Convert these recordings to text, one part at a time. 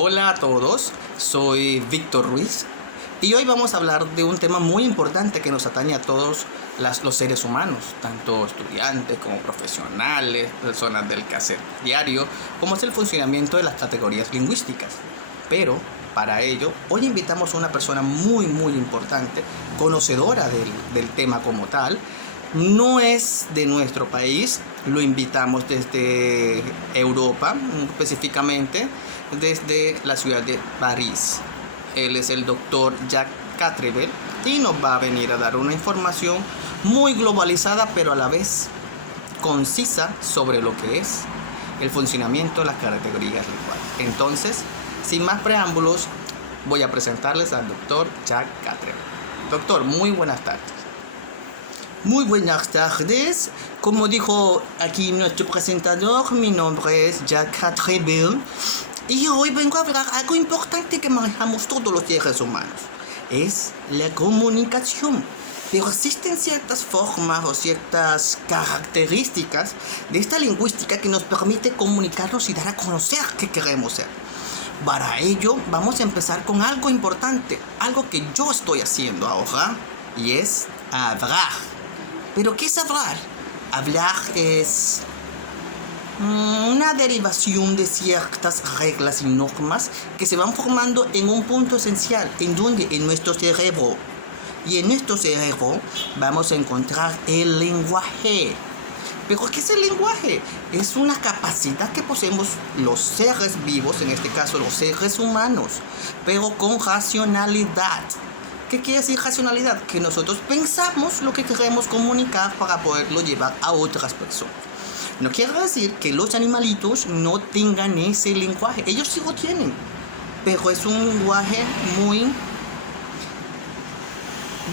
Hola a todos, soy Víctor Ruiz y hoy vamos a hablar de un tema muy importante que nos atañe a todos los seres humanos, tanto estudiantes como profesionales, personas del quehacer diario, como es el funcionamiento de las categorías lingüísticas. Pero para ello, hoy invitamos a una persona muy importante, conocedora del tema como tal. No es de nuestro país, lo invitamos desde Europa, específicamente desde la ciudad de París. Él es el doctor Jacques Catrébel y nos va a venir a dar una información muy globalizada, pero a la vez concisa sobre lo que es el funcionamiento de las categorías linguales. Entonces, sin más preámbulos, voy a presentarles al doctor Jacques Catrébel. Doctor, muy buenas tardes. Muy buenas tardes. Como dijo aquí nuestro presentador, mi nombre es Jacques Catrébel y hoy vengo a hablar algo importante que manejamos todos los seres humanos. Es la comunicación. Pero existen ciertas formas o ciertas características de esta lingüística que nos permite comunicarnos y dar a conocer qué queremos ser. Para ello vamos a empezar con algo importante, algo que yo estoy haciendo ahora, y es hablar. ¿Pero qué es hablar? Hablar es una derivación de ciertas reglas y normas que se van formando en un punto esencial, en donde en nuestro cerebro. Y en nuestro cerebro vamos a encontrar el lenguaje. ¿Pero qué es el lenguaje? Es una capacidad que poseemos los seres vivos, en este caso los seres humanos, pero con racionalidad. ¿Qué quiere decir racionalidad? Que nosotros pensamos lo que queremos comunicar para poderlo llevar a otras personas. No quiere decir que los animalitos no tengan ese lenguaje. Ellos sí lo tienen. Pero es un lenguaje muy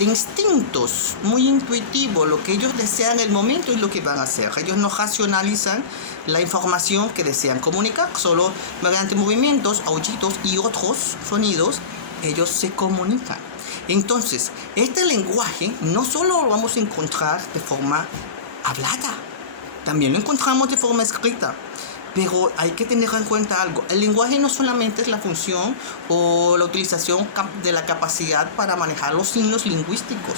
de instintos, muy intuitivo. Lo que ellos desean en el momento es lo que van a hacer. Ellos no racionalizan la información que desean comunicar. Solo mediante movimientos, aullidos y otros sonidos, ellos se comunican. Entonces, este lenguaje no solo lo vamos a encontrar de forma hablada, también lo encontramos de forma escrita. Pero hay que tener en cuenta algo. El lenguaje no solamente es la función o la utilización de la capacidad para manejar los signos lingüísticos.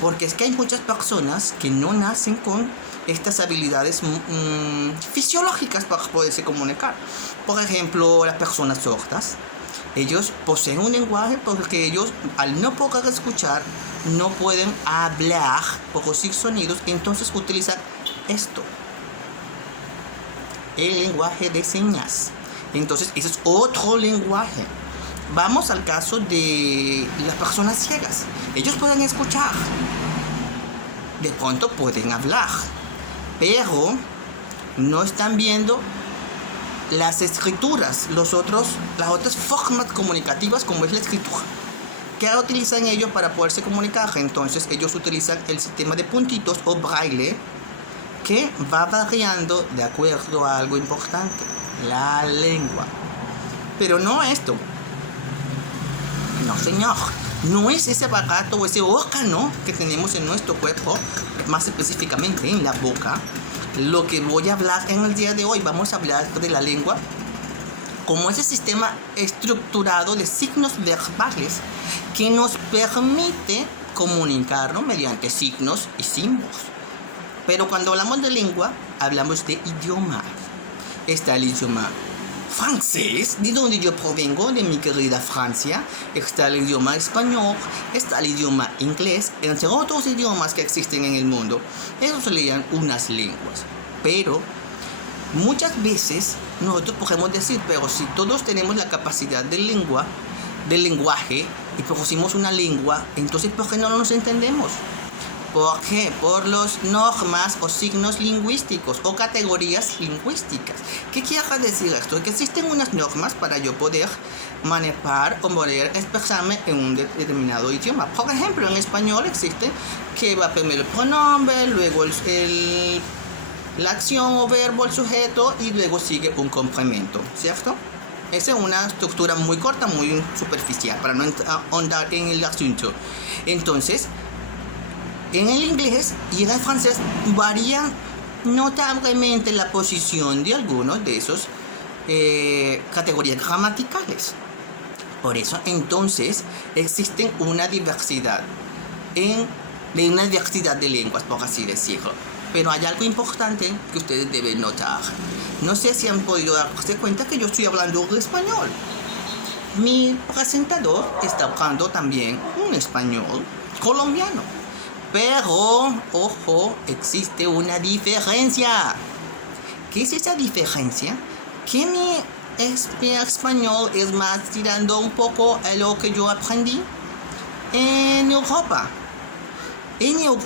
Porque es que hay muchas personas que no nacen con estas habilidades fisiológicas para poderse comunicar. Por ejemplo, las personas sordas. Ellos poseen un lenguaje porque ellos, al no poder escuchar, no pueden hablar, producir sonidos, entonces utilizan esto, el lenguaje de señas. Entonces, ese es otro lenguaje. Vamos al caso de las personas ciegas. Ellos pueden escuchar, de pronto pueden hablar, pero no están viendo las escrituras, las otras formas comunicativas como es la escritura. ¿Qué utilizan ellos para poderse comunicar? Entonces ellos utilizan el sistema de puntitos o braille, que va variando de acuerdo a algo importante, la lengua. Pero no esto. No, señor. No es ese aparato o ese órgano que tenemos en nuestro cuerpo, más específicamente en la boca. Lo que voy a hablar en el día de hoy, vamos a hablar de la lengua como ese sistema estructurado de signos verbales que nos permite comunicarnos mediante signos y símbolos. Pero cuando hablamos de lengua, hablamos de idioma. Está el idioma francés, de donde yo provengo, de mi querida Francia. Está el idioma español, está el idioma inglés, entre otros idiomas que existen en el mundo. Esos serían unas lenguas. Pero muchas veces nosotros podemos decir, pero si todos tenemos la capacidad del lenguaje y producimos una lengua, entonces ¿por qué no nos entendemos? ¿Por qué? Por las normas o signos lingüísticos o categorías lingüísticas. ¿Qué quiere decir esto? Que existen unas normas para yo poder manejar o poder expresarme en un determinado idioma. Por ejemplo, en español existe que va primero el pronombre, luego la acción o verbo, el sujeto, y luego sigue un complemento, ¿cierto? Esa es una estructura muy corta, muy superficial, para no ahondar en el asunto. Entonces, en el inglés y en el francés varía notablemente la posición de algunos de esos categorías gramaticales. Por eso entonces existen una diversidad de lenguas, por así decirlo. Pero hay algo importante que ustedes deben notar. No sé si han podido darse cuenta que yo estoy hablando español. Mi presentador está hablando también un español colombiano. Pero, ojo, existe una diferencia. ¿Qué es esa diferencia? Que mi español es más tirando un poco a lo que yo aprendí en Europa.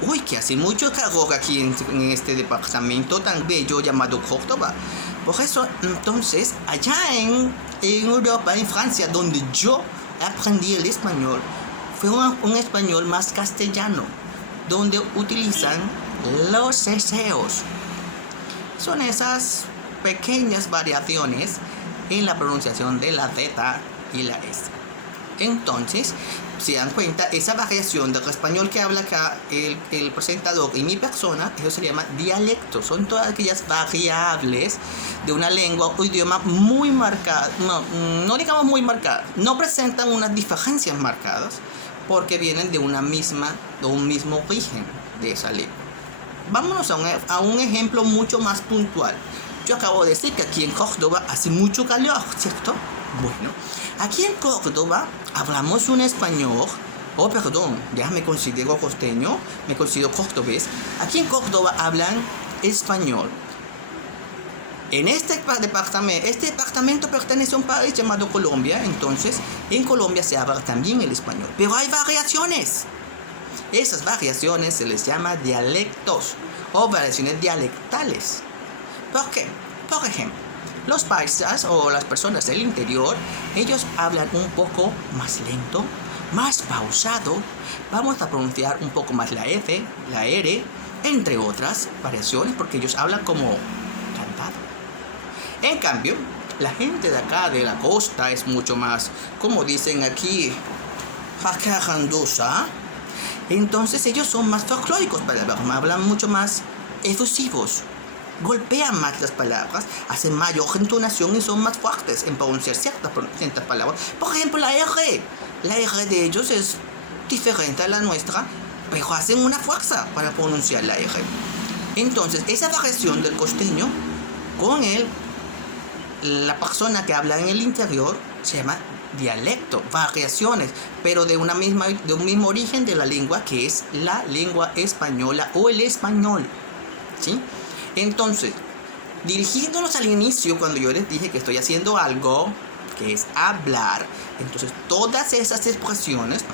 Uy, que hace mucho calor aquí en este departamento tan bello llamado Córdoba. Por eso, entonces, allá en Europa, en Francia, donde yo aprendí el español, fue un español más castellano, donde utilizan los ceseos. Son esas pequeñas variaciones en la pronunciación de la Z y la S. Entonces, se dan cuenta, esa variación del español que habla acá el presentador y mi persona, eso se llama dialecto. Son todas aquellas variables de una lengua o idioma muy marcada, no digamos muy marcada, no presentan unas diferencias marcadas porque vienen de un mismo origen de esa lengua. Vámonos a un ejemplo mucho más puntual. Yo acabo de decir que aquí en Córdoba hace mucho calor, ¿cierto? Bueno, aquí en Córdoba hablamos un español, ya me considero costeño, me considero cordobés. Aquí en Córdoba hablan español. En este departamento pertenece a un país llamado Colombia, entonces en Colombia se habla también el español. Pero hay variaciones. Esas variaciones se les llama dialectos o variaciones dialectales. ¿Por qué? Por ejemplo, los paisas o las personas del interior, ellos hablan un poco más lento, más pausado. Vamos a pronunciar un poco más la F, la R, entre otras variaciones, porque ellos hablan como cantado. En cambio, la gente de acá, de la costa, es mucho más, como dicen aquí, jacarandosa. Entonces ellos son más folclóricos, hablan mucho más efusivos. Golpean más las palabras, hacen mayor entonación y son más fuertes en pronunciar ciertas palabras. Por ejemplo, la R. La R de ellos es diferente a la nuestra, pero hacen una fuerza para pronunciar la R. Entonces, esa variación del costeño con la persona que habla en el interior se llama dialecto, variaciones, pero de un mismo origen de la lengua, que es la lengua española o el español, ¿sí? Entonces, dirigiéndonos al inicio, cuando yo les dije que estoy haciendo algo, que es hablar, entonces todas esas expresiones,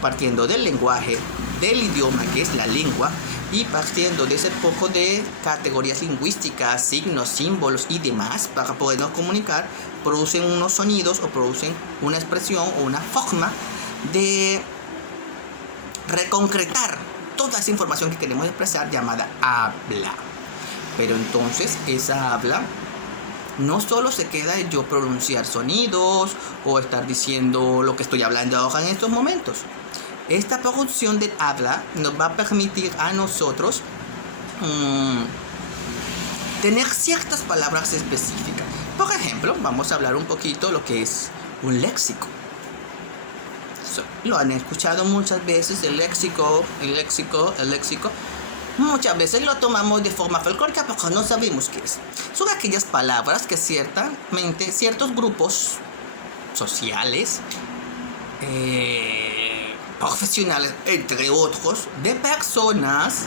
partiendo del lenguaje, del idioma, que es la lengua, y partiendo de ese poco de categorías lingüísticas, signos, símbolos y demás, para podernos comunicar, producen unos sonidos o producen una expresión o una forma de reconcretar toda esa información que queremos expresar, llamada habla. Pero entonces esa habla no solo se queda en yo pronunciar sonidos o estar diciendo lo que estoy hablando ahora en estos momentos. Esta producción del habla nos va a permitir a nosotros tener ciertas palabras específicas. Por ejemplo, vamos a hablar un poquito de lo que es un léxico. Lo han escuchado muchas veces, el léxico. Muchas veces lo tomamos de forma folclórica porque no sabemos qué es. Son aquellas palabras que ciertamente ciertos grupos sociales, profesionales, entre otros, de personas,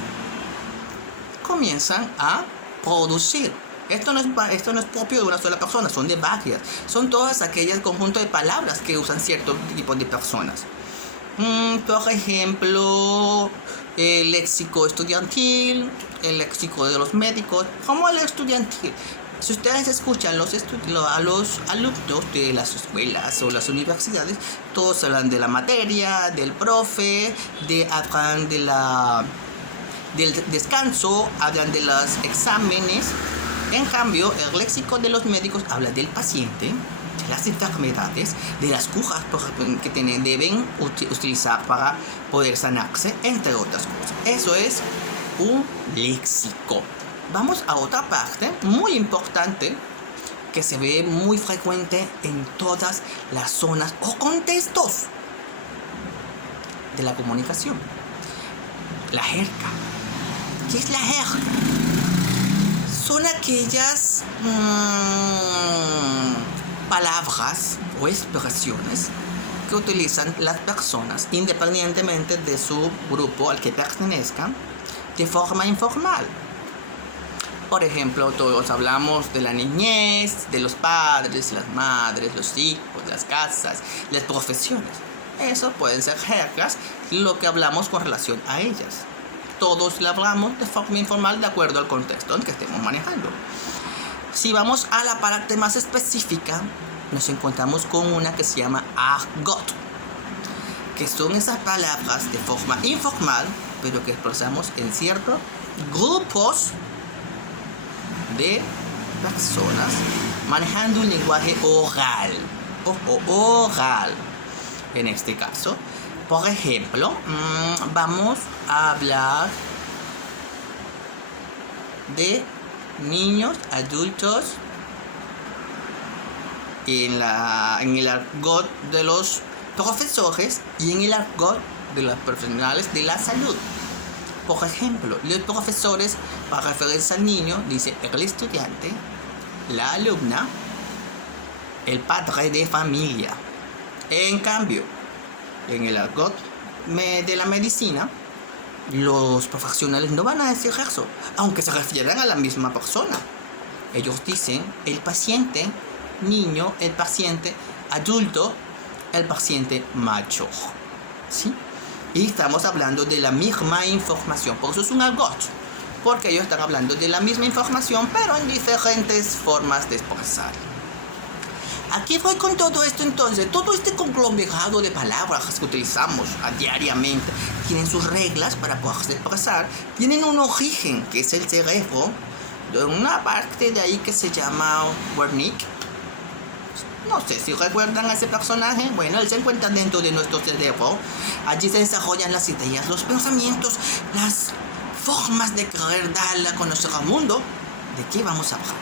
comienzan a producir. Esto no es propio de una sola persona, son de varias. Son todas aquellas conjuntos de palabras que usan cierto tipo de personas. Por ejemplo, el léxico estudiantil, el léxico de los médicos, como el estudiantil. Si ustedes escuchan a los alumnos de las escuelas o las universidades, todos hablan de la materia, del profe, hablan del descanso, hablan de los exámenes. En cambio, el léxico de los médicos habla del paciente, de las enfermedades, de las curas que deben utilizar para poder sanarse, entre otras cosas. Eso es un léxico. Vamos a otra parte muy importante, que se ve muy frecuente en todas las zonas o contextos de la comunicación. La jerga. ¿Qué es la jerga? Son aquellas palabras o expresiones que utilizan las personas independientemente de su grupo al que pertenezcan de forma informal. Por ejemplo, todos hablamos de la niñez, de los padres, las madres, los hijos, las casas, las profesiones. Eso pueden ser jergas, lo que hablamos con relación a ellas. Todos le hablamos de forma informal de acuerdo al contexto en que estemos manejando. Si vamos a la parte más específica, nos encontramos con una que se llama argot, que son esas palabras de forma informal, pero que expresamos en ciertos grupos de personas manejando un lenguaje oral. Oral. En este caso, por ejemplo, vamos a hablar de niños, adultos, en el argot de los profesores y en el argot de los profesionales de la salud. Por ejemplo, los profesores, para referirse al niño, dice el estudiante, la alumna, el padre de familia. En cambio, en el argot de la medicina, los profesionales no van a decir eso, aunque se refieran a la misma persona. Ellos dicen el paciente niño, el paciente adulto, el paciente mayor. ¿Sí? Y estamos hablando de la misma información. Por eso es un argot, porque ellos están hablando de la misma información, pero en diferentes formas de expresar. Aquí voy con todo esto entonces. Todo este conglomerado de palabras que utilizamos diariamente tienen sus reglas para poderse expresar. Tienen un origen, que es el cerebro, de una parte de ahí que se llama Wernicke. No sé si recuerdan a ese personaje. Bueno, él se encuentra dentro de nuestro cerebro. Allí se desarrollan las ideas, los pensamientos, las formas de querer darle a conocer al mundo de qué vamos a hablar.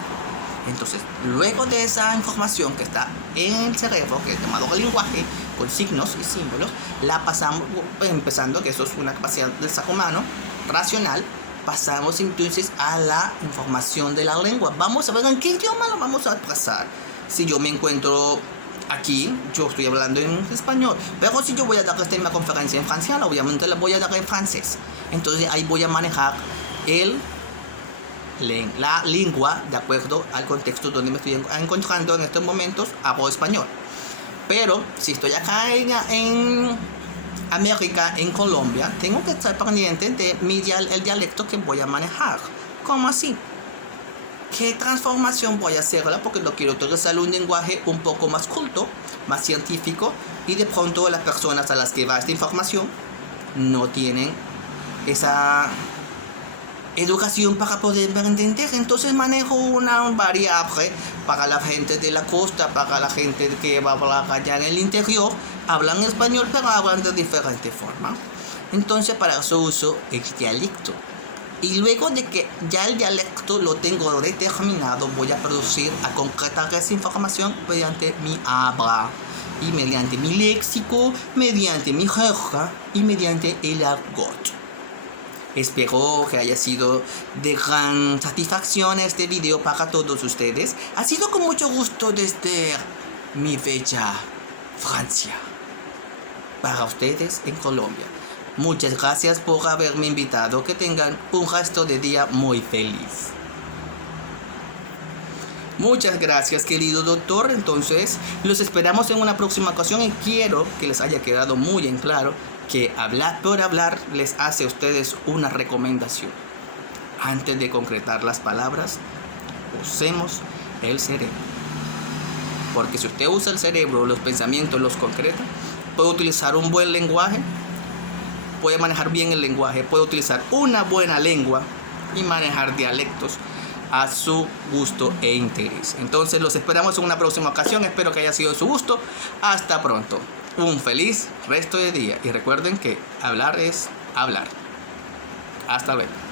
Entonces, luego de esa información que está en el cerebro, que es llamado lenguaje, con signos y símbolos, la pasamos, empezando, que eso es una capacidad del ser humano, racional, pasamos entonces a la información de la lengua. Vamos a ver en qué idioma lo vamos a expresar. Si yo me encuentro aquí, yo estoy hablando en español, pero si yo voy a dar una conferencia en francés, obviamente la voy a dar en francés. Entonces ahí voy a manejar la lengua de acuerdo al contexto donde me estoy encontrando en estos momentos. Hablo español. Pero si estoy acá en América, en Colombia, tengo que estar pendiente de el dialecto que voy a manejar. ¿Cómo así? ¿Qué transformación voy a hacerla? Porque lo quiero utilizar un lenguaje un poco más culto, más científico, y de pronto las personas a las que va esta información no tienen esa educación para poder entender. Entonces manejo una variable para la gente de la costa, para la gente que va a hablar allá en el interior, hablan español pero hablan de diferente forma. Entonces para eso uso el dialecto. Y luego de que ya el dialecto lo tengo determinado, voy a concretar esa información mediante mi habla, y mediante mi léxico, mediante mi jerga y mediante el argot. Espero que haya sido de gran satisfacción este video para todos ustedes. Ha sido con mucho gusto desde mi bella Francia, para ustedes en Colombia. Muchas gracias por haberme invitado. Que tengan un resto de día muy feliz. Muchas gracias, querido doctor. Entonces, los esperamos en una próxima ocasión y quiero que les haya quedado muy en claro que hablar por hablar les hace a ustedes una recomendación. Antes de concretar las palabras, usemos el cerebro. Porque si usted usa el cerebro, los pensamientos los concreta, puede utilizar un buen lenguaje, puede manejar bien el lenguaje, puede utilizar una buena lengua y manejar dialectos a su gusto e interés. Entonces los esperamos en una próxima ocasión. Espero que haya sido de su gusto. Hasta pronto. Un feliz resto de día. Y recuerden que hablar es hablar. Hasta luego.